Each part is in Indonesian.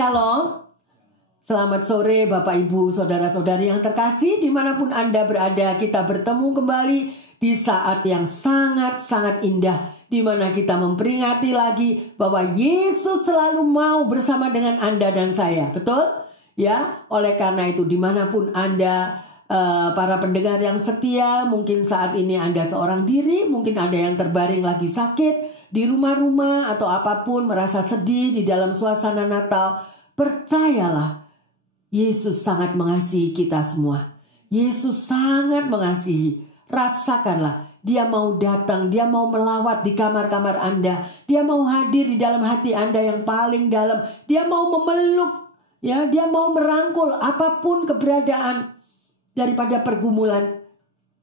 Shalom. Selamat sore Bapak Ibu Saudara-saudari yang terkasih, dimanapun Anda berada. Kita bertemu kembali di saat yang sangat-sangat indah, di mana kita memperingati lagi bahwa Yesus selalu mau bersama dengan Anda dan saya. Betul? Ya, oleh karena itu dimanapun Anda, para pendengar yang setia, mungkin saat ini Anda seorang diri, mungkin ada yang terbaring lagi sakit di rumah-rumah atau apapun, merasa sedih di dalam suasana Natal. Percayalah, Yesus sangat mengasihi kita semua. Yesus sangat mengasihi. Rasakanlah, Dia mau datang, Dia mau melawat di kamar-kamar Anda. Dia mau hadir di dalam hati Anda yang paling dalam. Dia mau memeluk, ya, Dia mau merangkul apapun keberadaan daripada pergumulan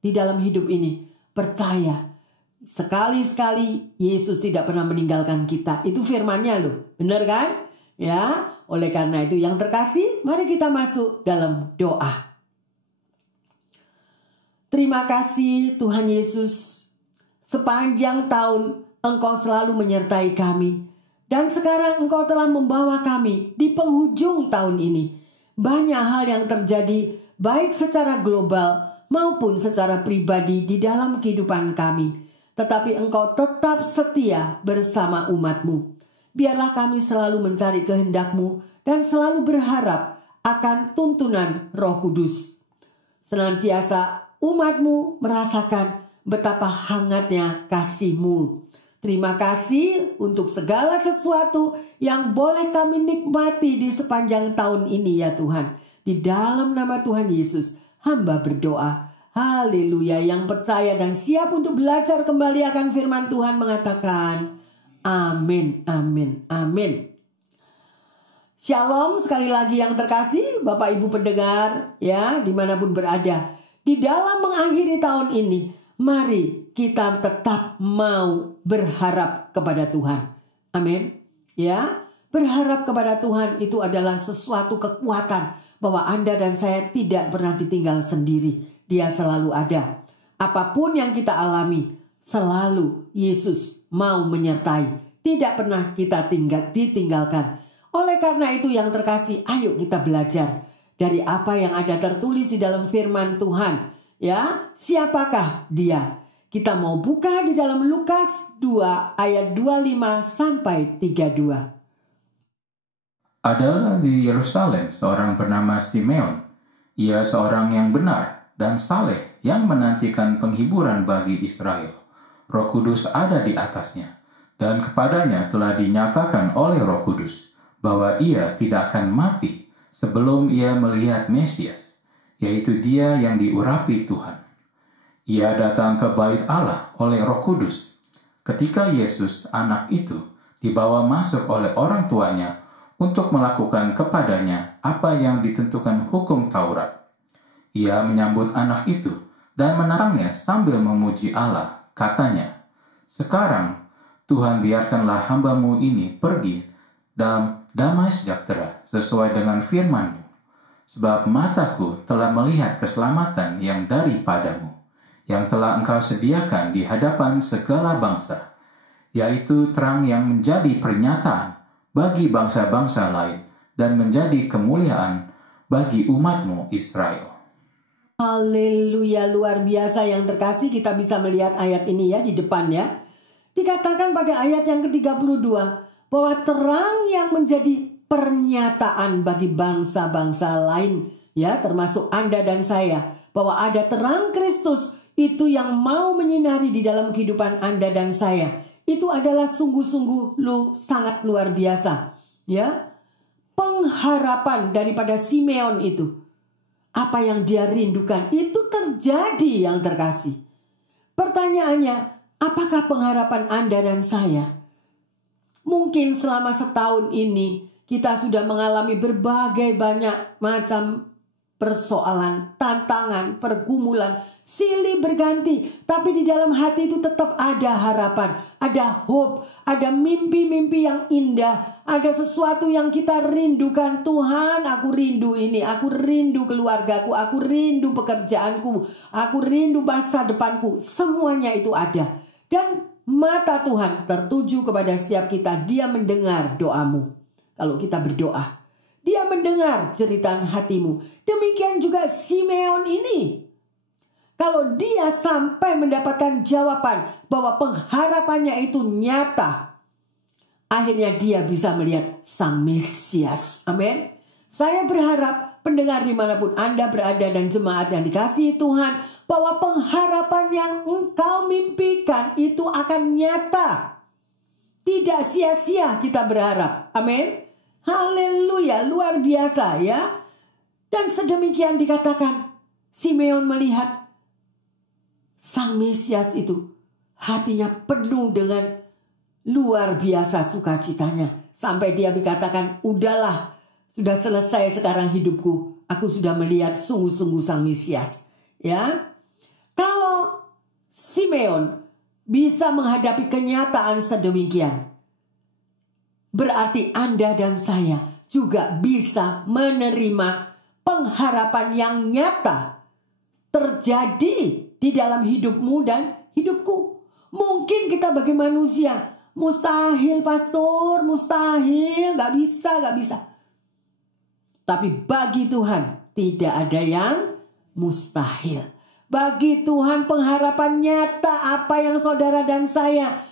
di dalam hidup ini. Percaya, sekali-sekali Yesus tidak pernah meninggalkan kita. Itu firman-Nya loh, benar kan? Ya, oleh karena itu yang terkasih, mari kita masuk dalam doa. Terima kasih Tuhan Yesus, sepanjang tahun Engkau selalu menyertai kami. Dan sekarang Engkau telah membawa kami di penghujung tahun ini. Banyak hal yang terjadi, baik secara global maupun secara pribadi di dalam kehidupan kami. Tetapi Engkau tetap setia bersama umat-Mu. Biarlah kami selalu mencari kehendak-Mu dan selalu berharap akan tuntunan Roh Kudus. Senantiasa umat-Mu merasakan betapa hangatnya kasih-Mu. Terima kasih untuk segala sesuatu yang boleh kami nikmati di sepanjang tahun ini ya Tuhan. Di dalam nama Tuhan Yesus, hamba berdoa. Haleluya. Yang percaya dan siap untuk belajar kembali akan firman Tuhan mengatakan, amin, amin, amin. Shalom sekali lagi yang terkasih, Bapak Ibu pendengar, ya, dimanapun berada. Di dalam mengakhiri tahun ini, mari kita tetap mau berharap kepada Tuhan. Amin. Ya, berharap kepada Tuhan itu adalah sesuatu kekuatan bahwa Anda dan saya tidak pernah ditinggal sendiri. Dia selalu ada. Apapun yang kita alami, selalu Yesus mau menyertai. Tidak pernah kita ditinggalkan. Oleh karena itu yang terkasih, ayo kita belajar dari apa yang ada tertulis di dalam firman Tuhan. Ya, siapakah Dia? Kita mau buka di dalam Lukas 2 ayat 25 sampai 32. Adalah di Yerusalem seorang bernama Simeon. Ia seorang yang benar dan saleh yang menantikan penghiburan bagi Israel. Roh Kudus ada di atasnya, dan kepadanya telah dinyatakan oleh Roh Kudus bahwa ia tidak akan mati sebelum ia melihat Mesias, yaitu Dia yang diurapi Tuhan. Ia datang ke bait Allah oleh Roh Kudus. Ketika Yesus, anak itu, dibawa masuk oleh orang tuanya untuk melakukan kepadanya apa yang ditentukan hukum Taurat. Ia menyambut anak itu dan menantangnya sambil memuji Allah. Katanya, "Sekarang, Tuhan, biarkanlah hamba-Mu ini pergi dalam damai sejahtera sesuai dengan firman-Mu. Sebab mataku telah melihat keselamatan yang daripada-Mu, yang telah Engkau sediakan di hadapan segala bangsa, yaitu terang yang menjadi pernyataan bagi bangsa-bangsa lain dan menjadi kemuliaan bagi umat-Mu Israel." Haleluya, luar biasa yang terkasih. Kita bisa melihat ayat ini ya di depan ya. Dikatakan pada ayat yang ke-32 bahwa terang yang menjadi pernyataan bagi bangsa-bangsa lain, ya, termasuk Anda dan saya, bahwa ada terang Kristus itu yang mau menyinari di dalam kehidupan Anda dan saya. Itu adalah sungguh-sungguh sangat luar biasa, ya. Pengharapan daripada Simeon itu, apa yang dia rindukan itu terjadi yang terkasih. Pertanyaannya, apakah pengharapan Anda dan saya? Mungkin selama setahun ini kita sudah mengalami berbagai banyak macam persoalan, tantangan, pergumulan, silih berganti. Tapi di dalam hati itu tetap ada harapan, ada hope, ada mimpi-mimpi yang indah, ada sesuatu yang kita rindukan. Tuhan, aku rindu ini, aku rindu keluargaku, aku rindu pekerjaanku, aku rindu masa depanku. Semuanya itu ada. Dan mata Tuhan tertuju kepada setiap kita. Dia mendengar doamu. Kalau kita berdoa, Dia mendengar jeritan hatimu. Demikian juga Simeon ini. Kalau dia sampai mendapatkan jawaban bahwa pengharapannya itu nyata, akhirnya dia bisa melihat Sang Mesias. Amin. Saya berharap pendengar dimanapun Anda berada dan jemaat yang dikasihi Tuhan, bahwa pengharapan yang engkau mimpikan itu akan nyata. Tidak sia-sia kita berharap. Amin. Haleluya, luar biasa ya. Dan sedemikian dikatakan, Simeon melihat Sang Mesias itu, hatinya penuh dengan luar biasa sukacitanya. Sampai dia berkatakan, udahlah, sudah selesai sekarang hidupku. Aku sudah melihat sungguh-sungguh Sang Mesias. Ya, kalau Simeon bisa menghadapi kenyataan sedemikian, berarti Anda dan saya juga bisa menerima pengharapan yang nyata terjadi di dalam hidupmu dan hidupku. Mungkin kita bagi manusia, mustahil pastor, mustahil, gak bisa. Tapi bagi Tuhan tidak ada yang mustahil. Bagi Tuhan pengharapan nyata apa yang saudara dan saya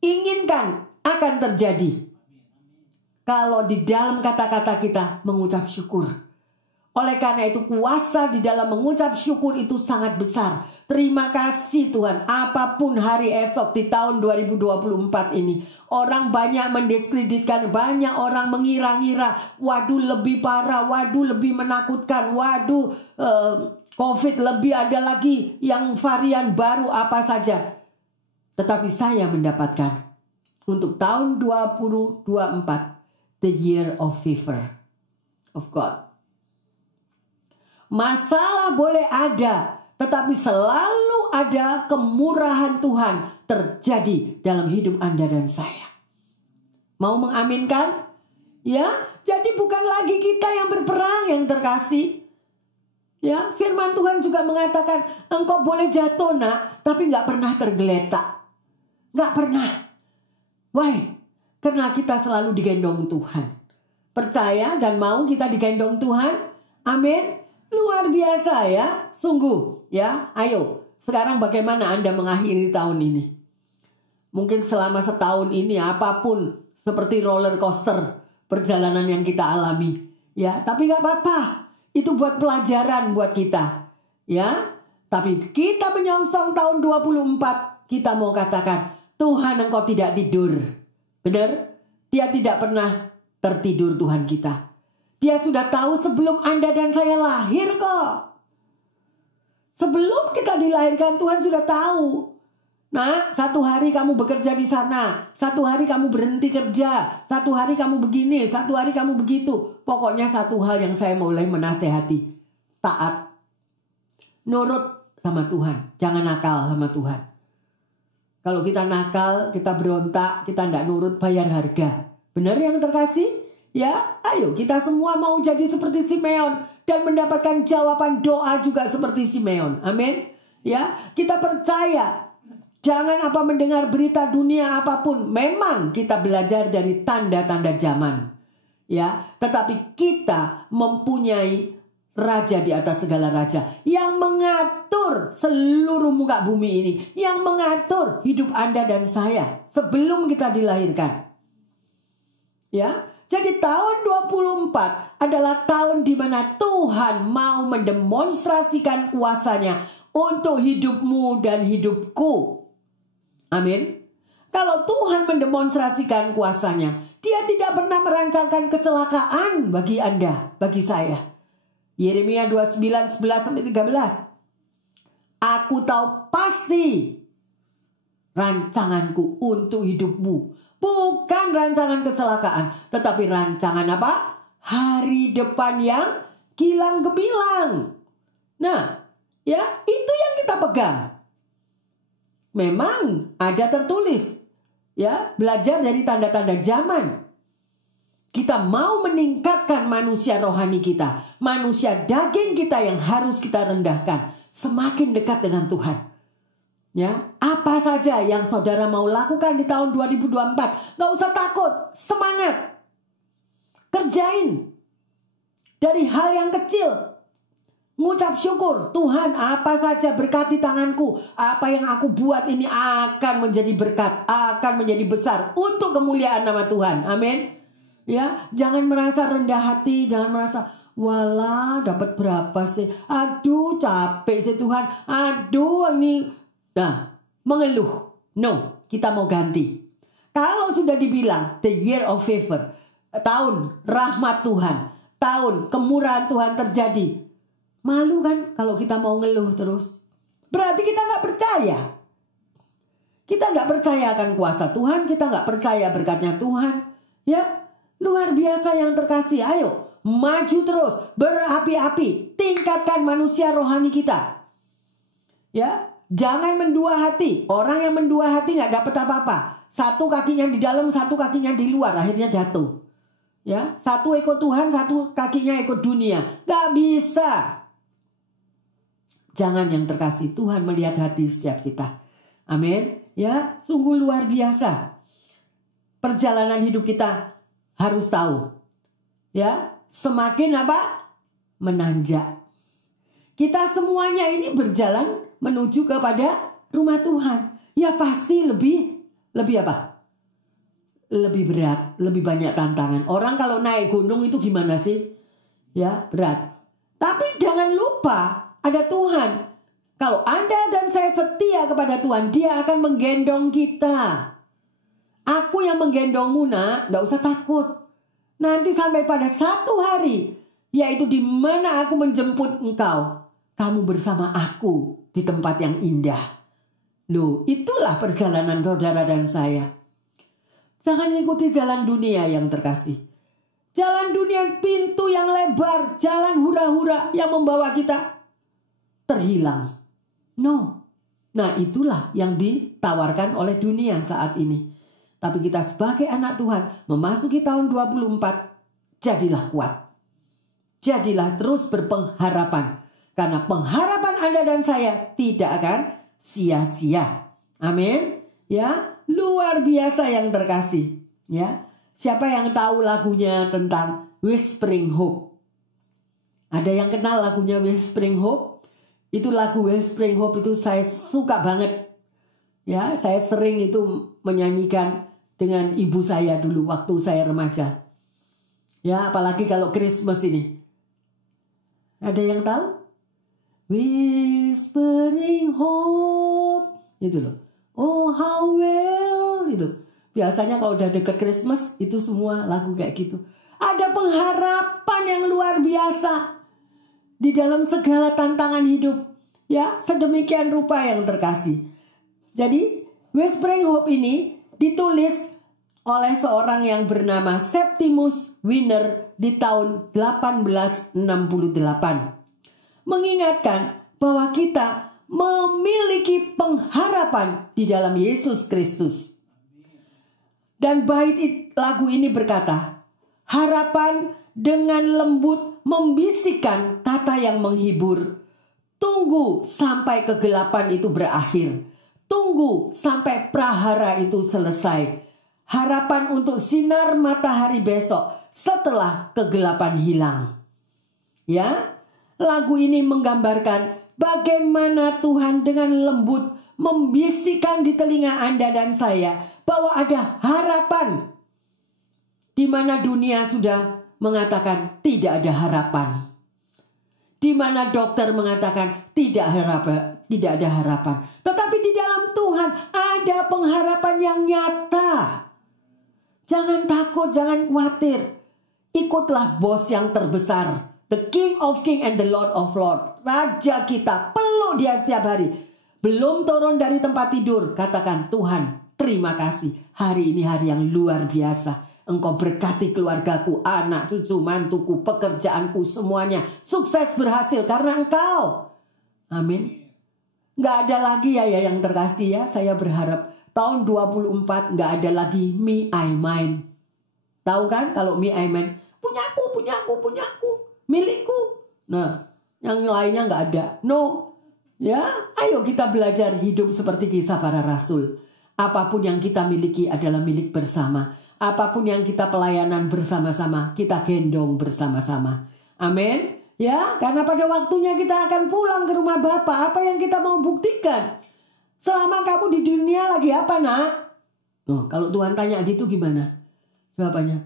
inginkan akan terjadi. Kalau di dalam kata-kata kita mengucap syukur. Oleh karena itu kuasa di dalam mengucap syukur itu sangat besar. Terima kasih Tuhan. Apapun hari esok di tahun 2024 ini, orang banyak mendiskreditkan, banyak orang mengira-ngira, waduh lebih parah, waduh lebih menakutkan, waduh COVID lebih ada lagi yang varian baru apa saja. Tetapi saya mendapatkan untuk tahun 2024 the year of favor of God. Masalah boleh ada, tetapi selalu ada kemurahan Tuhan terjadi dalam hidup Anda dan saya. Mau mengaminkan? Ya, jadi bukan lagi kita yang berperang yang terkasih. Ya, firman Tuhan juga mengatakan, engkau boleh jatuh nak, tapi nggak pernah tergeletak. Nggak pernah. Why? Karena kita selalu digendong Tuhan. Percaya dan mau kita digendong Tuhan. Amin. Luar biasa ya. Sungguh ya. Ayo. Sekarang bagaimana Anda mengakhiri tahun ini? Mungkin selama setahun ini apapun seperti roller coaster perjalanan yang kita alami. Ya. Tapi gak apa-apa. Itu buat pelajaran buat kita. Ya. Tapi kita menyongsong tahun 24. Kita mau katakan, Tuhan engkau tidak tidur. Benar? Dia tidak pernah tertidur Tuhan kita. Dia sudah tahu sebelum Anda dan saya lahir kok. Sebelum kita dilahirkan Tuhan sudah tahu. Nah, satu hari kamu bekerja di sana. Satu hari kamu berhenti kerja. Satu hari kamu begini. Satu hari kamu begitu. Pokoknya satu hal yang saya mulai menasehati. Taat. Nurut sama Tuhan. Jangan nakal sama Tuhan. Kalau kita nakal, kita berontak, kita tidak nurut, bayar harga. Benar yang terkasih? Ya, ayo kita semua mau jadi seperti Simeon dan mendapatkan jawaban doa juga seperti Simeon. Amin. Ya, kita percaya. Jangan apa mendengar berita dunia apapun. Memang kita belajar dari tanda-tanda zaman. Ya, tetapi kita mempunyai Raja di atas segala raja yang mengatur seluruh muka bumi ini, yang mengatur hidup Anda dan saya sebelum kita dilahirkan. Ya, jadi tahun 24 adalah tahun di mana Tuhan mau mendemonstrasikan kuasanya untuk hidupmu dan hidupku. Amin. Kalau Tuhan mendemonstrasikan kuasanya, Dia tidak pernah merancangkan kecelakaan bagi Anda, bagi saya. Yeremia 29:11-13. Aku tahu pasti rancanganku untuk hidupmu. Bukan rancangan kecelakaan, tetapi rancangan apa? Hari depan yang gilang gemilang. Nah, ya itu yang kita pegang. Memang ada tertulis. Ya, belajar dari tanda-tanda zaman. Kita mau meningkatkan manusia rohani kita. Manusia daging kita yang harus kita rendahkan. Semakin dekat dengan Tuhan. Ya, apa saja yang saudara mau lakukan di tahun 2024. Gak usah takut. Semangat. Kerjain. Dari hal yang kecil. Mengucap syukur, Tuhan apa saja berkati tanganku. Apa yang aku buat ini akan menjadi berkat, akan menjadi besar untuk kemuliaan nama Tuhan. Amin. Ya, jangan merasa rendah hati, jangan merasa walah dapat berapa sih? Aduh capek sih Tuhan. Aduh ini. Nah, mengeluh. No, kita mau ganti. Kalau sudah dibilang the year of favor, tahun rahmat Tuhan, tahun kemurahan Tuhan terjadi. Malu kan kalau kita mau ngeluh terus. Berarti kita nggak percaya. Kita nggak percaya akan kuasa Tuhan. Kita nggak percaya berkatnya Tuhan. Ya, luar biasa yang terkasih. Ayo, maju terus. Berapi-api. Tingkatkan manusia rohani kita. Ya, jangan mendua hati. Orang yang mendua hati nggak dapat apa-apa. Satu kakinya di dalam, satu kakinya di luar. Akhirnya jatuh. Ya, satu ikut Tuhan, satu kakinya ikut dunia. Nggak bisa. Jangan yang terkasih, Tuhan melihat hati setiap kita. Amin. Ya, sungguh luar biasa. Perjalanan hidup kita harus tahu. Ya, semakin apa? Menanjak. Kita semuanya ini berjalan menuju kepada rumah Tuhan. Ya pasti lebih apa? Lebih berat, lebih banyak tantangan. Orang kalau naik gunung itu gimana sih? Ya, berat. Tapi jangan lupa ada Tuhan. Kalau Anda dan saya setia kepada Tuhan, Dia akan menggendong kita. Aku yang menggendongmu, nak, tidak usah takut. Nanti sampai pada satu hari, yaitu di mana aku menjemput engkau, kamu bersama aku di tempat yang indah. Loh, itulah perjalanan saudara dan saya. Jangan ikuti jalan dunia yang terkasih. Jalan dunia pintu yang lebar, jalan hura-hura yang membawa kita terhilang. No. Nah, itulah yang ditawarkan oleh dunia saat ini. Tapi kita sebagai anak Tuhan memasuki tahun 24, jadilah kuat. Jadilah terus berpengharapan. Karena pengharapan Anda dan saya tidak akan sia-sia. Amin. Ya, luar biasa yang terkasih. Ya, siapa yang tahu lagunya tentang Whispering Hope? Ada yang kenal lagunya Whispering Hope? Itu lagu Whispering Hope itu saya suka banget. Ya, saya sering itu menyanyikan dengan ibu saya dulu waktu saya remaja. Ya, apalagi kalau Christmas ini. Ada yang tahu? Whispering Hope. Itu loh. Oh, how well. Itu. Biasanya kalau udah deket Christmas, itu semua lagu kayak gitu. Ada pengharapan yang luar biasa di dalam segala tantangan hidup. Ya, sedemikian rupa yang terkasih. Jadi, Whispering Hope ini ditulis oleh seorang yang bernama Septimus Winner di tahun 1868. Mengingatkan bahwa kita memiliki pengharapan di dalam Yesus Kristus. Dan bait lagu ini berkata, harapan dengan lembut membisikkan kata yang menghibur. Tunggu sampai kegelapan itu berakhir. Tunggu sampai prahara itu selesai. Harapan untuk sinar matahari besok setelah kegelapan hilang. Ya, lagu ini menggambarkan bagaimana Tuhan dengan lembut membisikkan di telinga Anda dan saya bahwa ada harapan. Di mana dunia sudah mengatakan tidak ada harapan. Di mana dokter mengatakan tidak ada harapan. Tetapi di dalam Tuhan ada pengharapan yang nyata. Jangan takut, jangan khawatir. Ikutlah bos yang terbesar. The King of King and the Lord of Lord. Raja kita, peluk dia setiap hari. Belum turun dari tempat tidur, katakan, Tuhan, terima kasih. Hari ini hari yang luar biasa. Engkau berkati keluargaku, anak, cucu, mantuku, pekerjaanku, semuanya. Sukses berhasil karena Engkau. Amin. Nggak ada lagi ya yang terkasih ya. Saya berharap tahun 24 nggak ada lagi me, I, mine. Tahu kan kalau me, I, mine. Punyaku. Milikku. Nah, yang lainnya nggak ada. No. Ya, ayo kita belajar hidup seperti kisah para rasul. Apapun yang kita miliki adalah milik bersama. Apapun yang kita pelayanan bersama-sama, kita gendong bersama-sama. Amin. Ya, karena pada waktunya kita akan pulang ke rumah Bapa. Apa yang kita mau buktikan? Selama kamu di dunia lagi apa, nak? Kalau Tuhan tanya gitu gimana jawabannya?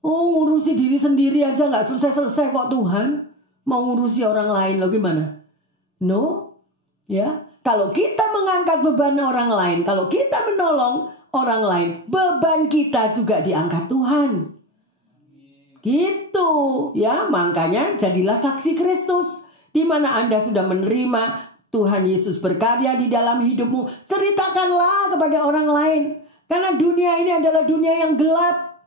Oh, ngurusi diri sendiri aja nggak selesai-selesai kok Tuhan. Mau ngurusi orang lain loh gimana? No. Ya, kalau kita mengangkat beban orang lain, kalau kita menolong orang lain, beban kita juga diangkat Tuhan. Gitu ya, makanya jadilah saksi Kristus. Di mana Anda sudah menerima Tuhan Yesus berkarya di dalam hidupmu, ceritakanlah kepada orang lain. Karena dunia ini adalah dunia yang gelap.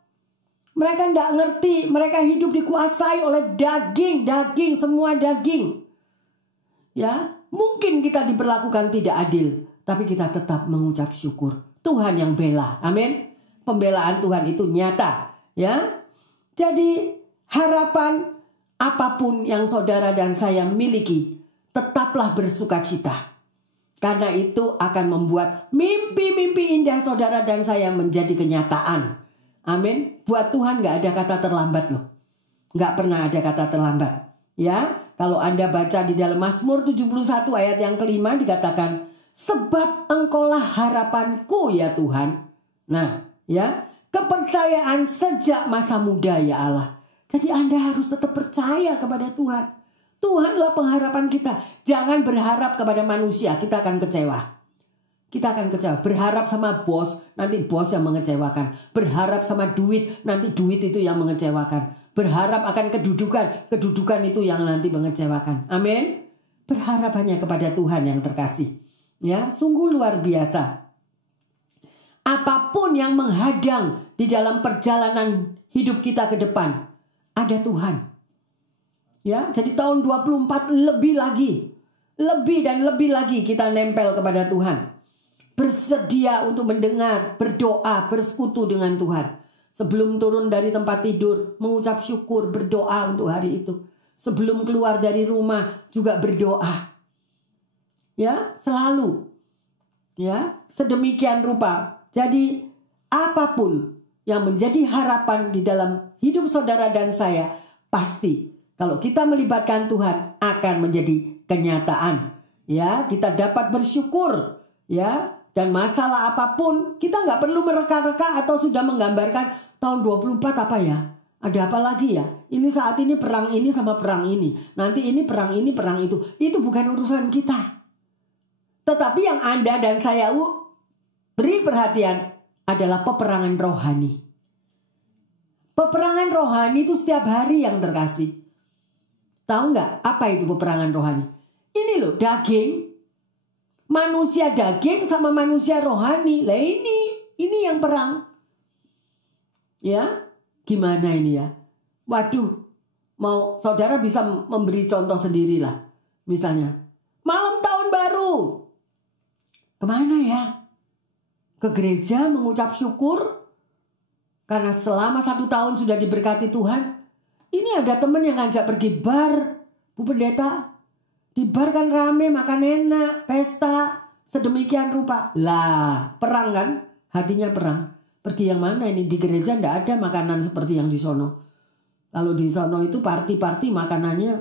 Mereka tidak ngerti, mereka hidup dikuasai oleh daging, semua daging. Ya, mungkin kita diperlakukan tidak adil, tapi kita tetap mengucap syukur. Tuhan yang bela, amin. Pembelaan Tuhan itu nyata, ya. Jadi harapan apapun yang saudara dan saya miliki, tetaplah bersukacita. Karena itu akan membuat mimpi-mimpi indah saudara dan saya menjadi kenyataan. Amin. Buat Tuhan gak ada kata terlambat loh. Gak pernah ada kata terlambat. Ya, kalau Anda baca di dalam Mazmur 71 ayat yang kelima dikatakan, sebab engkaulah harapanku ya Tuhan. Nah, ya, kepercayaan sejak masa muda ya Allah. Jadi Anda harus tetap percaya kepada Tuhan. Tuhanlah pengharapan kita. Jangan berharap kepada manusia, kita akan kecewa. Kita akan kecewa. Berharap sama bos, nanti bos yang mengecewakan. Berharap sama duit, nanti duit itu yang mengecewakan. Berharap akan kedudukan itu yang nanti mengecewakan. Amin. Berharap hanya kepada Tuhan yang terkasih. Ya, sungguh luar biasa. Apapun yang menghadang di dalam perjalanan hidup kita ke depan, ada Tuhan. Ya, jadi tahun 24 lebih lagi. Lebih dan lebih lagi kita nempel kepada Tuhan. Bersedia untuk mendengar, berdoa, bersekutu dengan Tuhan. Sebelum turun dari tempat tidur, mengucap syukur, berdoa untuk hari itu. Sebelum keluar dari rumah, juga berdoa. Ya, selalu. Ya, sedemikian rupa. Jadi, apapun yang menjadi harapan di dalam hidup saudara dan saya, pasti kalau kita melibatkan Tuhan akan menjadi kenyataan. Ya, kita dapat bersyukur. Ya, dan masalah apapun, kita nggak perlu mereka-reka atau sudah menggambarkan tahun 24 apa ya? Ada apa lagi ya? Ini saat ini perang ini sama perang ini. Nanti ini, perang itu. Itu bukan urusan kita. Tetapi yang Anda dan saya beri perhatian adalah peperangan rohani. Peperangan rohani itu setiap hari yang terkasih. Tahu nggak apa itu peperangan rohani? Ini loh, daging. Manusia daging sama manusia rohani. Lah ini yang perang. Ya, gimana ini ya? Waduh, mau saudara bisa memberi contoh sendirilah. Misalnya, malam tahun baru. Kemana ya? Ke gereja mengucap syukur. Karena selama 1 tahun sudah diberkati Tuhan. Ini ada teman yang ngajak pergi bar. Bu Pendeta, di bar kan rame, makan enak, pesta, sedemikian rupa. Lah, perang kan? Hatinya perang. Pergi yang mana ini? Di gereja ndak ada makanan seperti yang di sono. Kalau di sono itu party makanannya,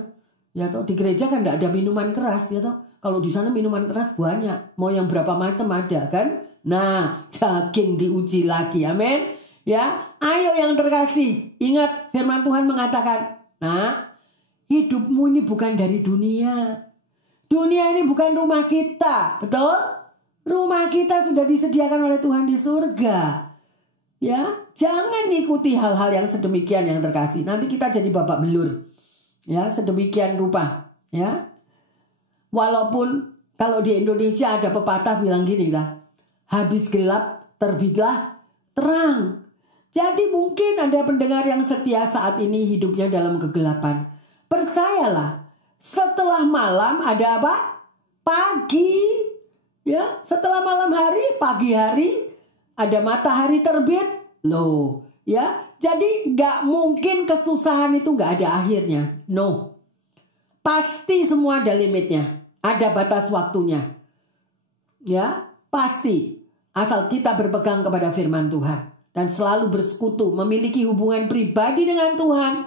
ya toh. Di gereja kan ndak ada minuman keras, ya toh. Kalau di sana minuman keras banyak. Mau yang berapa macam ada kan? Nah, daging diuji lagi. Amin. Ya, ayo yang terkasih. Ingat firman Tuhan mengatakan, nah, hidupmu ini bukan dari dunia. Dunia ini bukan rumah kita, betul? Rumah kita sudah disediakan oleh Tuhan di surga. Ya, jangan ikuti hal-hal yang sedemikian yang terkasih. Nanti kita jadi babak belur. Ya, sedemikian rupa. Ya, walaupun kalau di Indonesia ada pepatah bilang gini lah, habis gelap terbitlah terang. Jadi mungkin ada pendengar yang setia saat ini hidupnya dalam kegelapan. Percayalah, setelah malam ada apa? Pagi. Ya, setelah malam hari, pagi hari, ada matahari terbit. Loh, ya. Jadi nggak mungkin kesusahan itu nggak ada akhirnya. No. Pasti semua ada limitnya. Ada batas waktunya. Ya, pasti. Asal kita berpegang kepada firman Tuhan. Dan selalu bersekutu, memiliki hubungan pribadi dengan Tuhan.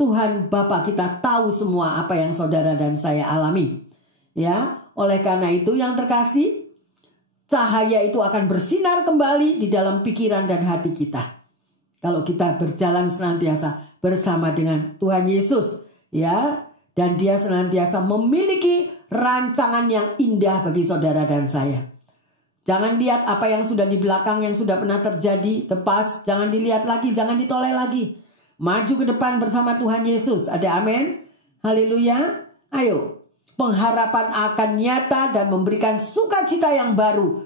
Tuhan Bapa kita tahu semua apa yang saudara dan saya alami. Ya, oleh karena itu yang terkasih, cahaya itu akan bersinar kembali di dalam pikiran dan hati kita. Kalau kita berjalan senantiasa bersama dengan Tuhan Yesus, ya, dan Dia senantiasa memiliki rancangan yang indah bagi saudara dan saya. Jangan lihat apa yang sudah di belakang, yang sudah pernah terjadi, lepas, jangan dilihat lagi, jangan ditoleh lagi. Maju ke depan bersama Tuhan Yesus. Ada amin? Haleluya. Ayo, pengharapan akan nyata dan memberikan sukacita yang baru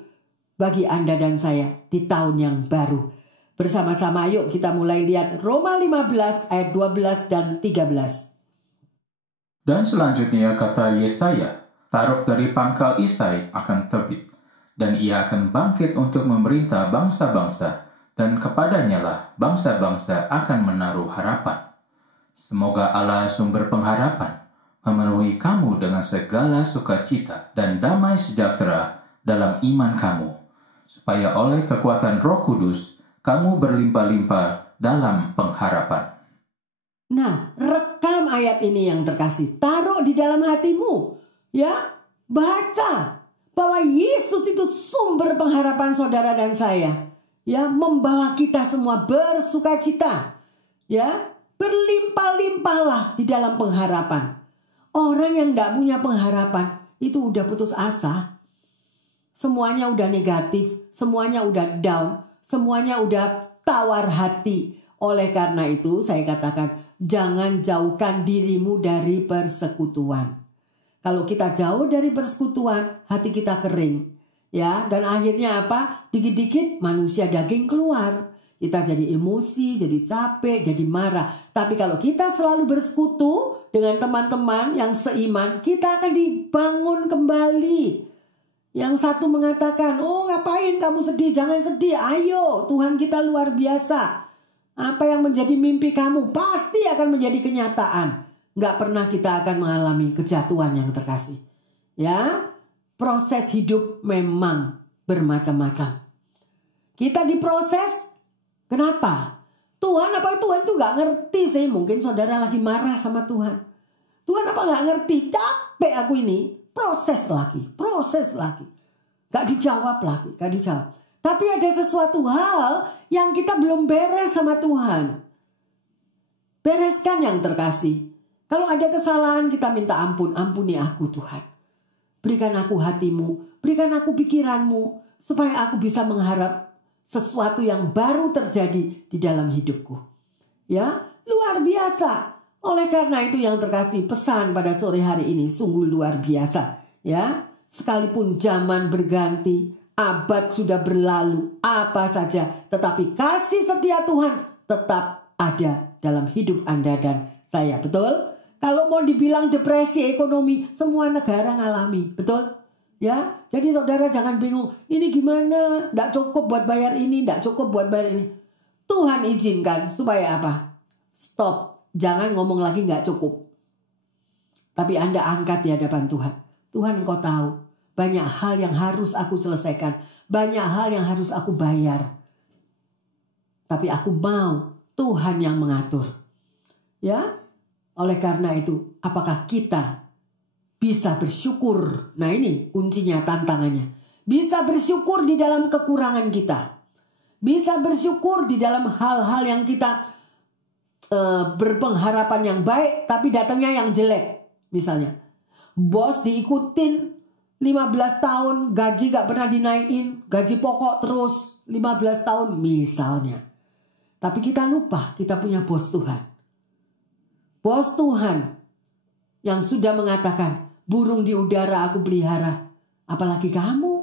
bagi Anda dan saya di tahun yang baru. Bersama-sama yuk kita mulai lihat Roma 15 ayat 12 dan 13. Dan selanjutnya kata Yesaya, taruk dari pangkal Isai akan terbit, dan ia akan bangkit untuk memerintah bangsa-bangsa, dan kepadanya lah bangsa-bangsa akan menaruh harapan. Semoga Allah sumber pengharapan memenuhi kamu dengan segala sukacita dan damai sejahtera dalam iman kamu, supaya oleh kekuatan Roh Kudus kamu berlimpah-limpah dalam pengharapan. Nah, rekam ayat ini yang terkasih. Taruh di dalam hatimu. Ya, baca bahwa Yesus itu sumber pengharapan saudara dan saya. Ya, membawa kita semua bersukacita. Ya, berlimpah-limpahlah di dalam pengharapan. Orang yang tidak punya pengharapan itu udah putus asa. Semuanya udah negatif, semuanya udah down, semuanya udah tawar hati. Oleh karena itu saya katakan, jangan jauhkan dirimu dari persekutuan. Kalau kita jauh dari persekutuan, hati kita kering. Ya, dan akhirnya apa? Dikit-dikit manusia daging keluar. Kita jadi emosi, jadi capek, jadi marah. Tapi kalau kita selalu bersekutu dengan teman-teman yang seiman, kita akan dibangun kembali. Yang satu mengatakan, oh ngapain kamu sedih? Jangan sedih, ayo Tuhan kita luar biasa. Apa yang menjadi mimpi kamu pasti akan menjadi kenyataan. Nggak pernah kita akan mengalami kejatuhan yang terkasih. Ya, proses hidup memang bermacam-macam. Kita diproses, kenapa? Tuhan tuh nggak ngerti sih? Mungkin saudara lagi marah sama Tuhan. Tuhan apa nggak ngerti? Capek aku ini. Proses lagi. Gak dijawab lagi, gak dijawab. Tapi ada sesuatu hal yang kita belum beres sama Tuhan. Bereskan yang terkasih. Kalau ada kesalahan kita minta ampun. Ampuni aku Tuhan. Berikan aku hatimu, berikan aku pikiranmu, supaya aku bisa mengharap sesuatu yang baru terjadi di dalam hidupku. Ya, luar biasa. Oleh karena itu yang terkasih, pesan pada sore hari ini sungguh luar biasa. Ya, sekalipun zaman berganti, abad sudah berlalu, apa saja, tetapi kasih setia Tuhan tetap ada dalam hidup Anda dan saya. Betul? Kalau mau dibilang depresi ekonomi, semua negara ngalami. Betul? Ya, jadi saudara jangan bingung. Ini gimana? Nggak cukup buat bayar ini, nggak cukup buat bayar ini. Tuhan izinkan supaya apa? Stop. Jangan ngomong lagi nggak cukup. Tapi Anda angkat di hadapan Tuhan. Tuhan Engkau tahu. Banyak hal yang harus aku selesaikan. Banyak hal yang harus aku bayar. Tapi aku mau Tuhan yang mengatur. Ya. Oleh karena itu, apakah kita bisa bersyukur? Nah ini kuncinya, tantangannya. Bisa bersyukur di dalam kekurangan kita. Bisa bersyukur di dalam hal-hal yang kita berpengharapan yang baik, tapi datangnya yang jelek. Misalnya, bos diikutin 15 tahun, gaji gak pernah dinaikin, gaji pokok terus 15 tahun misalnya. Tapi kita lupa kita punya bos Tuhan. Bos Tuhan yang sudah mengatakan, burung di udara aku pelihara, apalagi kamu.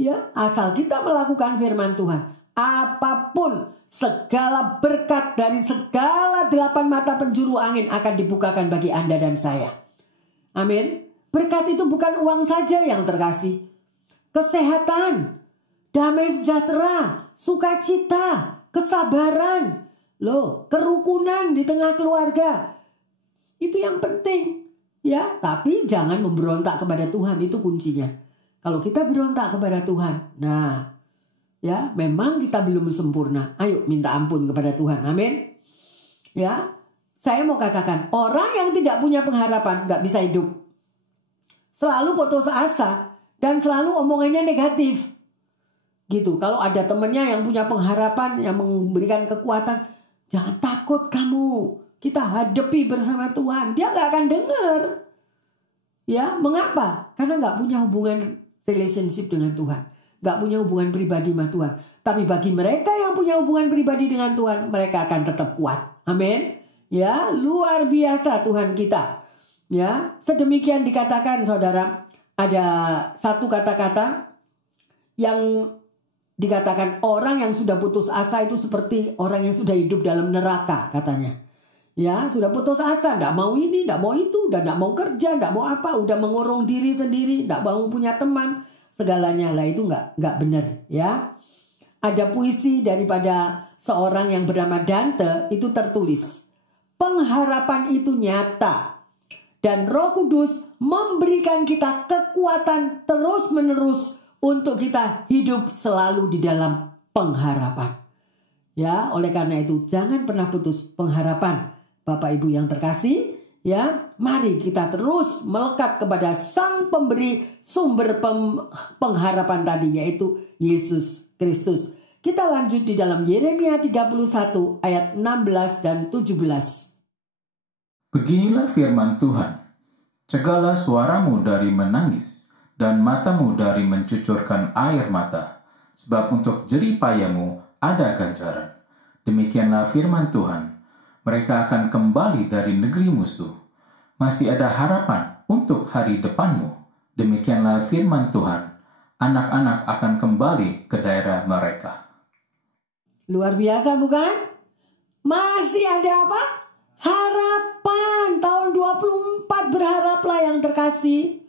Ya, asal kita melakukan firman Tuhan, apapun segala berkat dari segala 8 mata penjuru angin akan dibukakan bagi Anda dan saya. Amin. Berkat itu bukan uang saja yang terkasih. Kesehatan, damai sejahtera, sukacita, kesabaran, kerukunan di tengah keluarga. Itu yang penting. Ya, tapi jangan memberontak kepada Tuhan, itu kuncinya. Kalau kita berontak kepada Tuhan, nah, ya, memang kita belum sempurna. Ayo minta ampun kepada Tuhan. Amin. Ya. saya mau katakan, orang yang tidak punya pengharapan nggak bisa hidup. Selalu putus asa dan selalu omongannya negatif. Gitu. Kalau ada temannya yang punya pengharapan, yang memberikan kekuatan, jangan takut kamu. Kita hadapi bersama Tuhan. Dia nggak akan dengar. Ya, mengapa? Karena nggak punya hubungan relationship dengan Tuhan. Nggak punya hubungan pribadi sama Tuhan. Tapi bagi mereka yang punya hubungan pribadi dengan Tuhan, mereka akan tetap kuat. Amin. Ya, luar biasa Tuhan kita. Ya, sedemikian dikatakan saudara. Ada satu kata-kata yang dikatakan orang yang sudah putus asa itu seperti orang yang sudah hidup dalam neraka katanya. Ya, sudah putus asa, tidak mau ini, tidak mau itu, udah tidak mau kerja, tidak mau apa, udah mengurung diri sendiri, tidak mau punya teman, segalanya lah itu nggak benar. Ya, ada puisi daripada seorang yang bernama Dante itu tertulis. Pengharapan itu nyata dan Roh Kudus memberikan kita kekuatan terus-menerus untuk kita hidup selalu di dalam pengharapan. Ya, oleh karena itu jangan pernah putus pengharapan. Bapak Ibu yang terkasih, ya, mari kita terus melekat kepada Sang Pemberi sumber pengharapan tadi, yaitu Yesus Kristus. Kita lanjut di dalam Yeremia 31 ayat 16 dan 17. Beginilah firman Tuhan, cegahlah suaramu dari menangis, dan matamu dari mencucurkan air mata, sebab untuk jerih payamu ada ganjaran. Demikianlah firman Tuhan, mereka akan kembali dari negeri musuh. Masih ada harapan untuk hari depanmu. Demikianlah firman Tuhan, anak-anak akan kembali ke daerah mereka. Luar biasa bukan? Masih ada apa? Harapan. Tahun 24 berharaplah yang terkasih.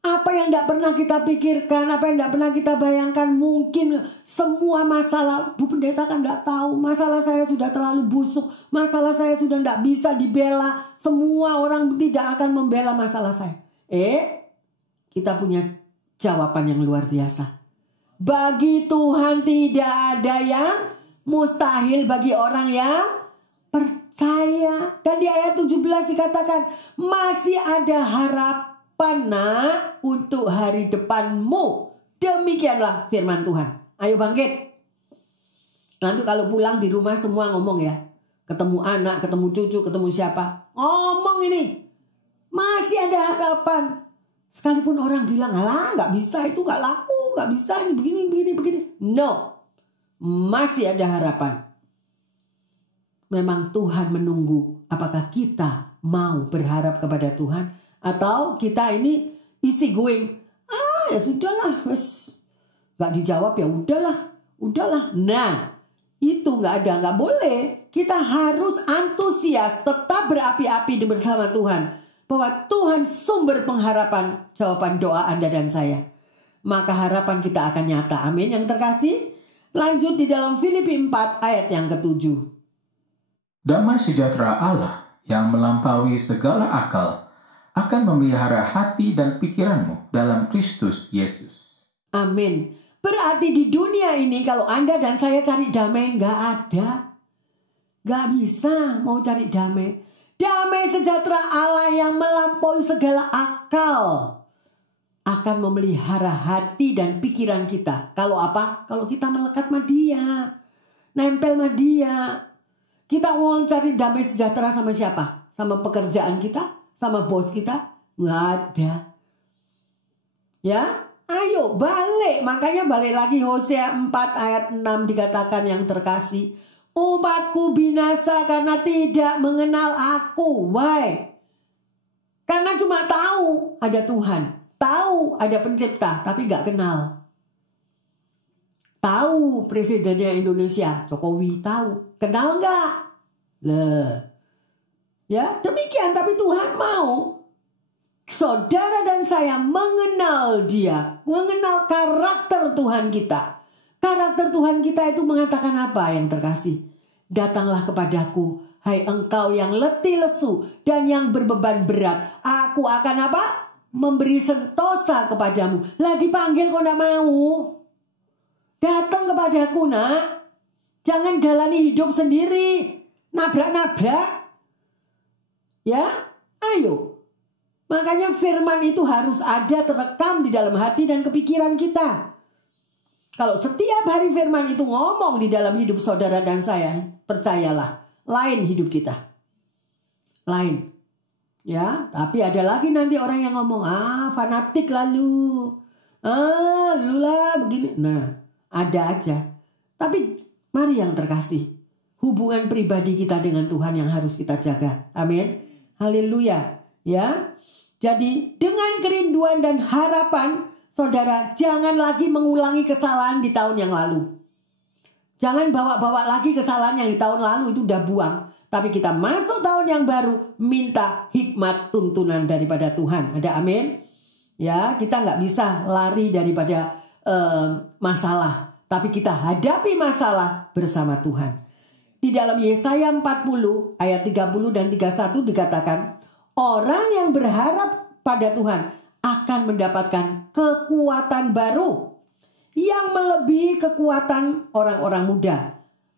Apa yang tidak pernah kita pikirkan, apa yang tidak pernah kita bayangkan, mungkin semua masalah. Bu Pendeta kan tidak tahu, masalah saya sudah terlalu busuk, masalah saya sudah tidak bisa dibela, semua orang tidak akan membela masalah saya. Kita punya jawaban yang luar biasa. Bagi Tuhan tidak ada yang mustahil bagi orang yang percaya. Dan di ayat 17 dikatakan, masih ada harapan nak untuk hari depanmu. Demikianlah firman Tuhan. Ayo bangkit. Nanti kalau pulang di rumah semua ngomong ya. Ketemu anak, ketemu cucu, ketemu siapa. Ngomong ini. Masih ada harapan. Sekalipun orang bilang, alah gak bisa, itu gak laku, gak bisa, ini begini. No. Masih ada harapan. Memang Tuhan menunggu apakah kita mau berharap kepada Tuhan. Atau kita ini easy going. Ya sudahlah. Gak dijawab ya udahlah. Nah, itu gak ada, gak boleh. Kita harus antusias, tetap berapi-api bersama Tuhan. Bahwa Tuhan sumber pengharapan jawaban doa Anda dan saya. Maka harapan kita akan nyata. Amin. Yang terkasih, lanjut di dalam Filipi 4 ayat yang ke-7. Damai sejahtera Allah yang melampaui segala akal akan memelihara hati dan pikiranmu dalam Kristus Yesus. Amin. Berarti di dunia ini kalau Anda dan saya cari damai nggak ada. Nggak bisa mau cari damai. Damai sejahtera Allah yang melampaui segala akal akan memelihara hati dan pikiran kita. Kalau apa? Kalau kita melekat sama Dia, nempel sama Dia. Kita mau cari damai sejahtera sama siapa? Sama pekerjaan kita? Sama bos kita? Nggak ada. Ya, ayo balik. Makanya balik lagi Hosea 4 ayat 6 dikatakan yang terkasih. Umatku binasa karena tidak mengenal aku. Why? Karena cuma tahu ada Tuhan. Tahu ada pencipta. Tapi gak kenal. Tahu presidennya Indonesia. Jokowi tahu. Kenal gak? Ya demikian. Tapi Tuhan mau saudara dan saya mengenal Dia. Mengenal karakter Tuhan kita. Karakter Tuhan kita itu mengatakan apa yang terkasih? Datanglah kepadaku, hai engkau yang letih lesu dan yang berbeban berat. Aku akan apa? Memberi sentosa kepadamu. Lah dipanggil kok tidak mau. Datang kepadaku nak. Jangan jalani hidup sendiri. Nabrak-nabrak. Ya, ayo. Makanya firman itu harus ada terekam di dalam hati dan kepikiran kita. Kalau setiap hari firman itu ngomong di dalam hidup saudara dan saya, percayalah, lain hidup kita. Lain. Ya, tapi ada lagi nanti orang yang ngomong, fanatik lalu. Lu lah begini. Nah, ada aja. Tapi mari yang terkasih, hubungan pribadi kita dengan Tuhan yang harus kita jaga. Amin. Haleluya. Ya. Jadi dengan kerinduan dan harapan, saudara, jangan lagi mengulangi kesalahan di tahun yang lalu. Jangan bawa-bawa lagi kesalahan yang di tahun lalu, itu udah buang. Tapi kita masuk tahun yang baru, minta hikmat tuntunan daripada Tuhan. Ada amin? Ya, kita nggak bisa lari daripada masalah. Tapi kita hadapi masalah bersama Tuhan. Di dalam Yesaya 40 ayat 30 dan 31 dikatakan, orang yang berharap pada Tuhan akan mendapatkan kekuatan baru yang melebihi kekuatan orang-orang muda.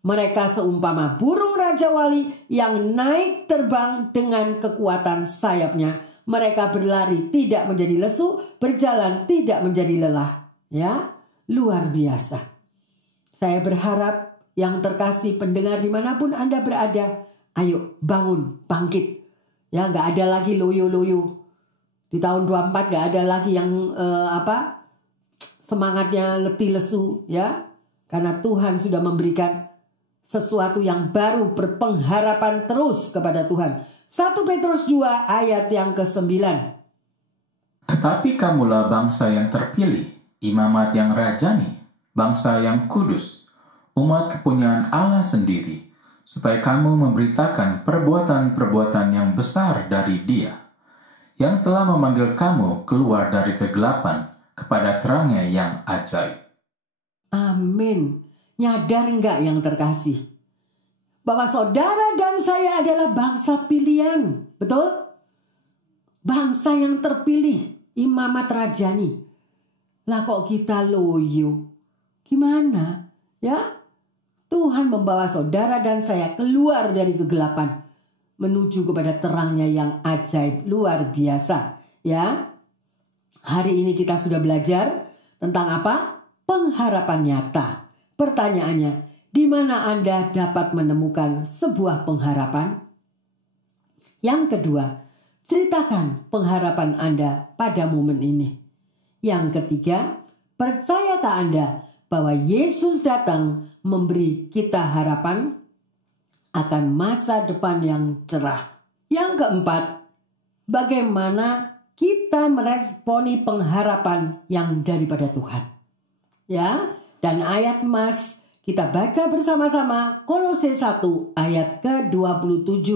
Mereka seumpama burung Raja Wali yang naik terbang dengan kekuatan sayapnya. Mereka berlari tidak menjadi lesu, berjalan tidak menjadi lelah. Ya, luar biasa. Saya berharap yang terkasih pendengar dimanapun Anda berada, ayo bangun, bangkit. Ya, nggak ada lagi loyo-loyo. Di tahun 24 nggak ada lagi yang semangatnya letih lesu, ya. Karena Tuhan sudah memberikan sesuatu yang baru, berpengharapan terus kepada Tuhan. 1 Petrus 2 ayat yang ke-9. Tetapi kamulah bangsa yang terpilih, imamat yang rajani, bangsa yang kudus, umat kepunyaan Allah sendiri, supaya kamu memberitakan perbuatan-perbuatan yang besar dari Dia, yang telah memanggil kamu keluar dari kegelapan kepada terangnya yang ajaib. Amin. Nyadar enggak yang terkasih? Bahwa saudara dan saya adalah bangsa pilihan. Betul? Bangsa yang terpilih. Imamat rajani. Lah kok kita loyo? Gimana? Ya? Tuhan membawa saudara dan saya keluar dari kegelapan. Menuju kepada terangnya yang ajaib. Luar biasa. Ya? Hari ini kita sudah belajar tentang apa? Pengharapan nyata. Pertanyaannya, di mana Anda dapat menemukan sebuah pengharapan? Yang kedua, ceritakan pengharapan Anda pada momen ini. Yang ketiga, percayakah Anda bahwa Yesus datang memberi kita harapan akan masa depan yang cerah? Yang keempat, bagaimana kita meresponi pengharapan yang daripada Tuhan? Ya, dan ayat emas kita baca bersama-sama Kolose 1 ayat ke-27.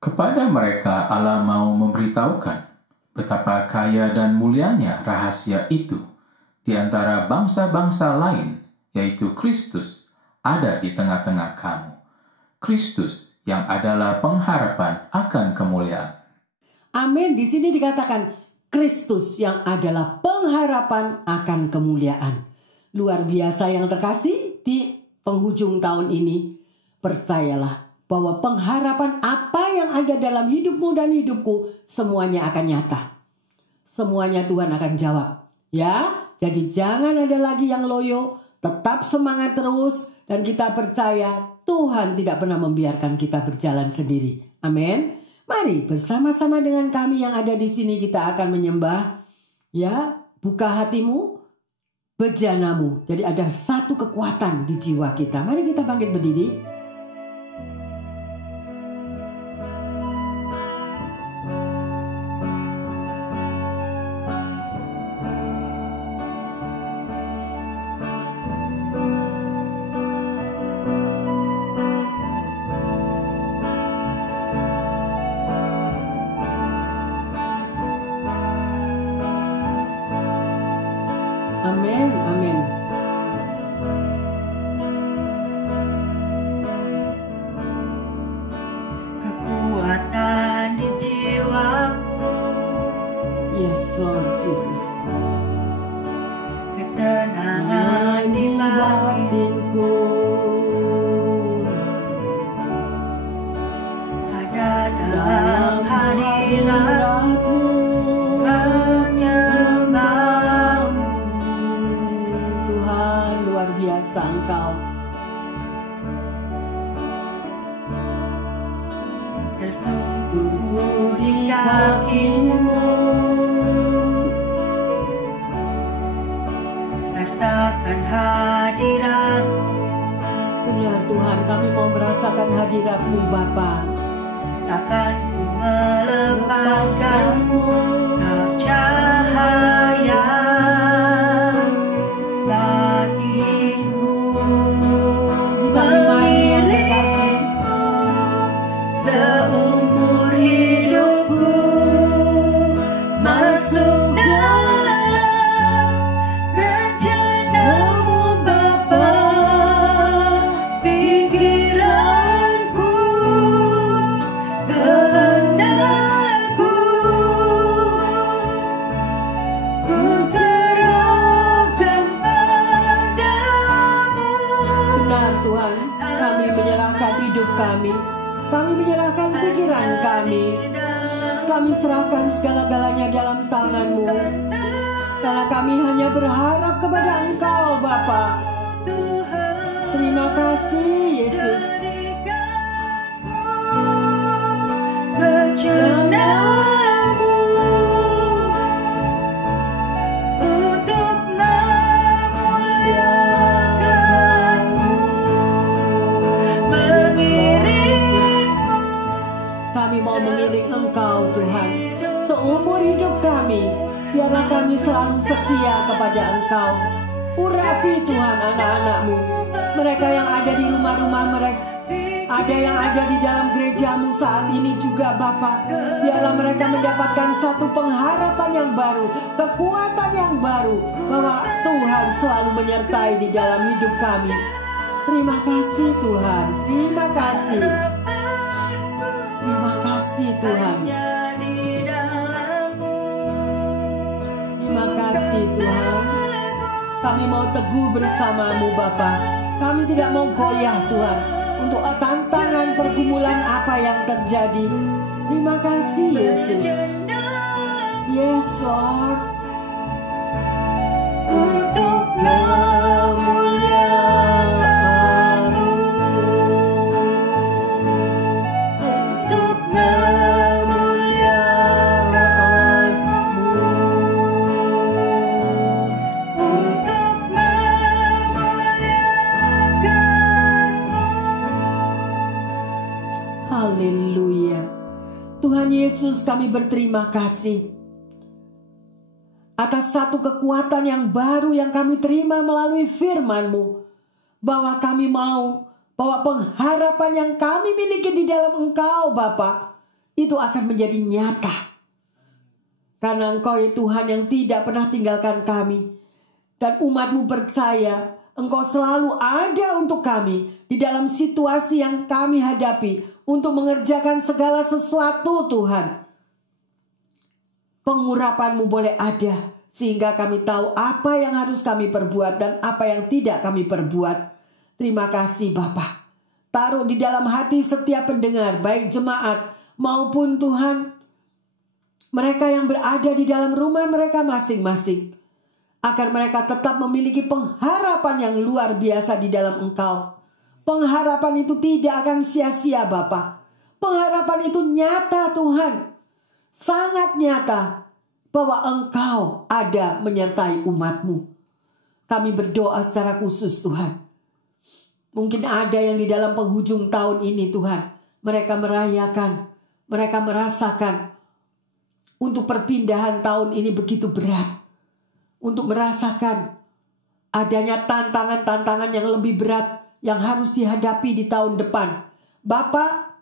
Kepada mereka Allah mau memberitahukan betapa kaya dan mulianya rahasia itu di antara bangsa-bangsa lain, yaitu Kristus ada di tengah-tengah kamu. Kristus yang adalah pengharapan akan kemuliaan. Amin. Di sini dikatakan Kristus yang adalah pengharapan akan kemuliaan. Luar biasa yang terkasih, di penghujung tahun ini, percayalah bahwa pengharapan apa yang ada dalam hidupmu dan hidupku, semuanya akan nyata. Semuanya Tuhan akan jawab. Ya, jadi jangan ada lagi yang loyo, tetap semangat terus, dan kita percaya Tuhan tidak pernah membiarkan kita berjalan sendiri. Amin. Mari bersama-sama dengan kami yang ada di sini kita akan menyembah. Ya, buka hatimu, bejanamu. Jadi ada satu kekuatan di jiwa kita. Mari kita bangkit berdiri. Amin, amin. Kekuatan di jiwaku, Yes, Lord Jesus. ketenangan di batin, batinku. ada merasakan hadirat. Benar Tuhan, kami mau merasakan hadirat-Mu Bapa. Takkan ku melepaskanmu, Kau cahaya bagiku. Kami mari yang terkasih, Seumur hidupku masuk dalam rencana-Mu Bapa. Pikiranku, kehendakku, ku serahkan padamu. benar Tuhan, kami menyerahkan hidup kami. Kami menyerahkan pikiran kami. Kami serahkan segala-galanya dalam tangan-Mu. Karena kami hanya berharap kepada Engkau Bapa. Terima kasih Yesus. Rencana-Mu untuk memuliakan-Mu, mengiring-Mu. Kami mau mengiring Engkau Tuhan. Seumur hidup kami, biarlah kami selalu setia kepada Engkau. Urapi Tuhan anak-anak-Mu, mereka yang ada di rumah-rumah mereka, ada yang ada di dalam gereja-Mu saat ini juga Bapa. Biarlah mereka mendapatkan satu pengharapan yang baru, kekuatan yang baru, bahwa Tuhan selalu menyertai di dalam hidup kami. Terima kasih Tuhan, terima kasih. Terima kasih Tuhan. Terima kasih Tuhan. Kami mau teguh bersama-Mu Bapa. Kami tidak mau goyah Tuhan untuk tantangan pergumulan apa yang terjadi. Terima kasih Yesus. Yes Lord. Untuk memuliakan-Mu, untuk memuliakan-Mu, untuk memuliakan-Mu. Haleluya. Tuhan Yesus, kami berterima kasih atas satu kekuatan yang baru yang kami terima melalui firman-Mu, bahwa kami mau bahwa pengharapan yang kami miliki di dalam Engkau Bapa itu akan menjadi nyata, karena Engkau ya Tuhan yang tidak pernah tinggalkan kami, dan umat-Mu percaya Engkau selalu ada untuk kami di dalam situasi yang kami hadapi, untuk mengerjakan segala sesuatu Tuhan. Pengurapan-Mu boleh ada, sehingga kami tahu apa yang harus kami perbuat dan apa yang tidak kami perbuat. Terima kasih Bapa. Taruh di dalam hati setiap pendengar, baik jemaat maupun Tuhan, mereka yang berada di dalam rumah mereka masing-masing, agar mereka tetap memiliki pengharapan yang luar biasa di dalam Engkau. Pengharapan itu tidak akan sia-sia Bapa. Pengharapan itu nyata Tuhan. Sangat nyata bahwa Engkau ada menyertai umat-Mu. Kami berdoa secara khusus Tuhan. Mungkin ada yang di dalam penghujung tahun ini Tuhan, mereka merayakan, mereka merasakan untuk perpindahan tahun ini begitu berat. Untuk merasakan adanya tantangan-tantangan yang lebih berat yang harus dihadapi di tahun depan. Bapa,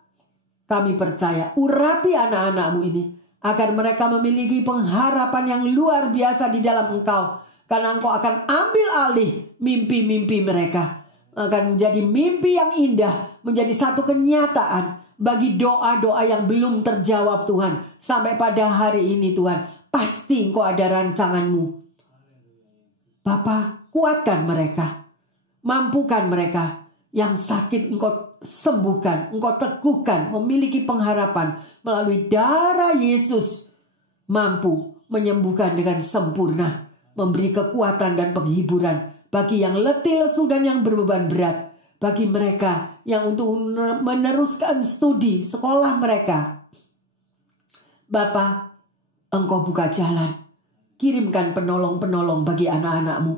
kami percaya, urapi anak-anak-Mu ini, agar mereka memiliki pengharapan yang luar biasa di dalam Engkau. Karena Engkau akan ambil alih mimpi-mimpi mereka. Akan menjadi mimpi yang indah, menjadi satu kenyataan bagi doa-doa yang belum terjawab Tuhan. Sampai pada hari ini Tuhan, pasti Engkau ada rancangan-Mu. Bapa, kuatkan mereka. Mampukan mereka. Yang sakit Engkau sembuhkan, Engkau teguhkan, memiliki pengharapan. Melalui darah Yesus, mampu menyembuhkan dengan sempurna, memberi kekuatan dan penghiburan bagi yang letih lesu dan yang berbeban berat, bagi mereka yang untuk meneruskan studi sekolah mereka. Bapa, Engkau buka jalan, kirimkan penolong-penolong bagi anak-anak-Mu,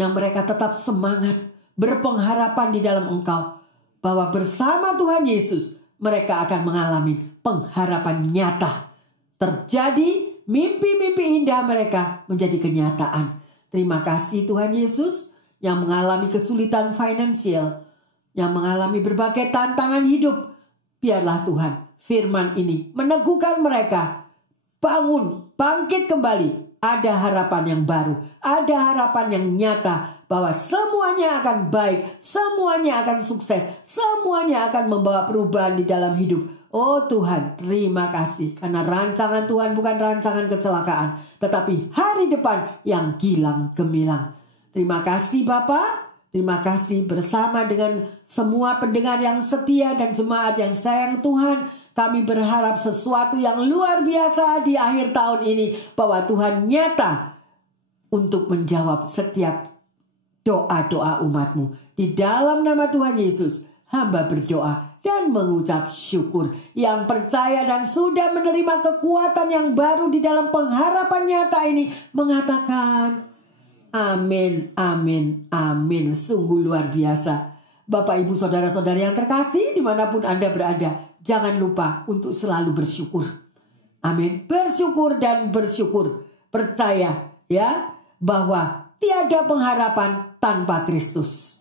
yang mereka tetap semangat, berpengharapan di dalam Engkau, bahwa bersama Tuhan Yesus mereka akan mengalami pengharapan nyata. Terjadi mimpi-mimpi indah mereka menjadi kenyataan. Terima kasih Tuhan Yesus yang mengalami kesulitan finansial, yang mengalami berbagai tantangan hidup. Biarlah Tuhan firman ini meneguhkan mereka. Bangun, bangkit kembali. Ada harapan yang baru, ada harapan yang nyata bahwa semuanya akan baik, semuanya akan sukses, semuanya akan membawa perubahan di dalam hidup. Oh Tuhan, terima kasih karena rancangan Tuhan bukan rancangan kecelakaan, tetapi hari depan yang gilang gemilang. Terima kasih Bapa, terima kasih bersama dengan semua pendengar yang setia dan jemaat yang sayang Tuhan. Kami berharap sesuatu yang luar biasa di akhir tahun ini, bahwa Tuhan nyata untuk menjawab setiap doa-doa umat-Mu. Di dalam nama Tuhan Yesus, hamba berdoa dan mengucap syukur. Yang percaya dan sudah menerima kekuatan yang baru di dalam pengharapan nyata ini, mengatakan amin, amin, amin. Sungguh luar biasa. Bapak, Ibu, Saudara-saudara yang terkasih dimanapun Anda berada, jangan lupa untuk selalu bersyukur. Amin. Bersyukur dan bersyukur. Percaya ya bahwa tiada pengharapan tanpa Kristus.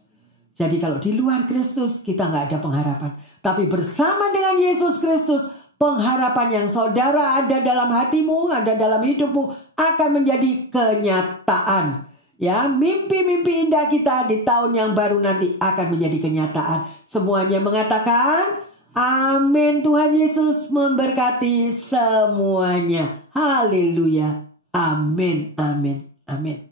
Jadi kalau di luar Kristus kita nggak ada pengharapan. Tapi bersama dengan Yesus Kristus, pengharapan yang saudara ada dalam hatimu, ada dalam hidupmu akan menjadi kenyataan. Ya, mimpi-mimpi indah kita di tahun yang baru nanti akan menjadi kenyataan. Semuanya mengatakan amin. Tuhan Yesus memberkati semuanya. Haleluya. Amin, amin, amin.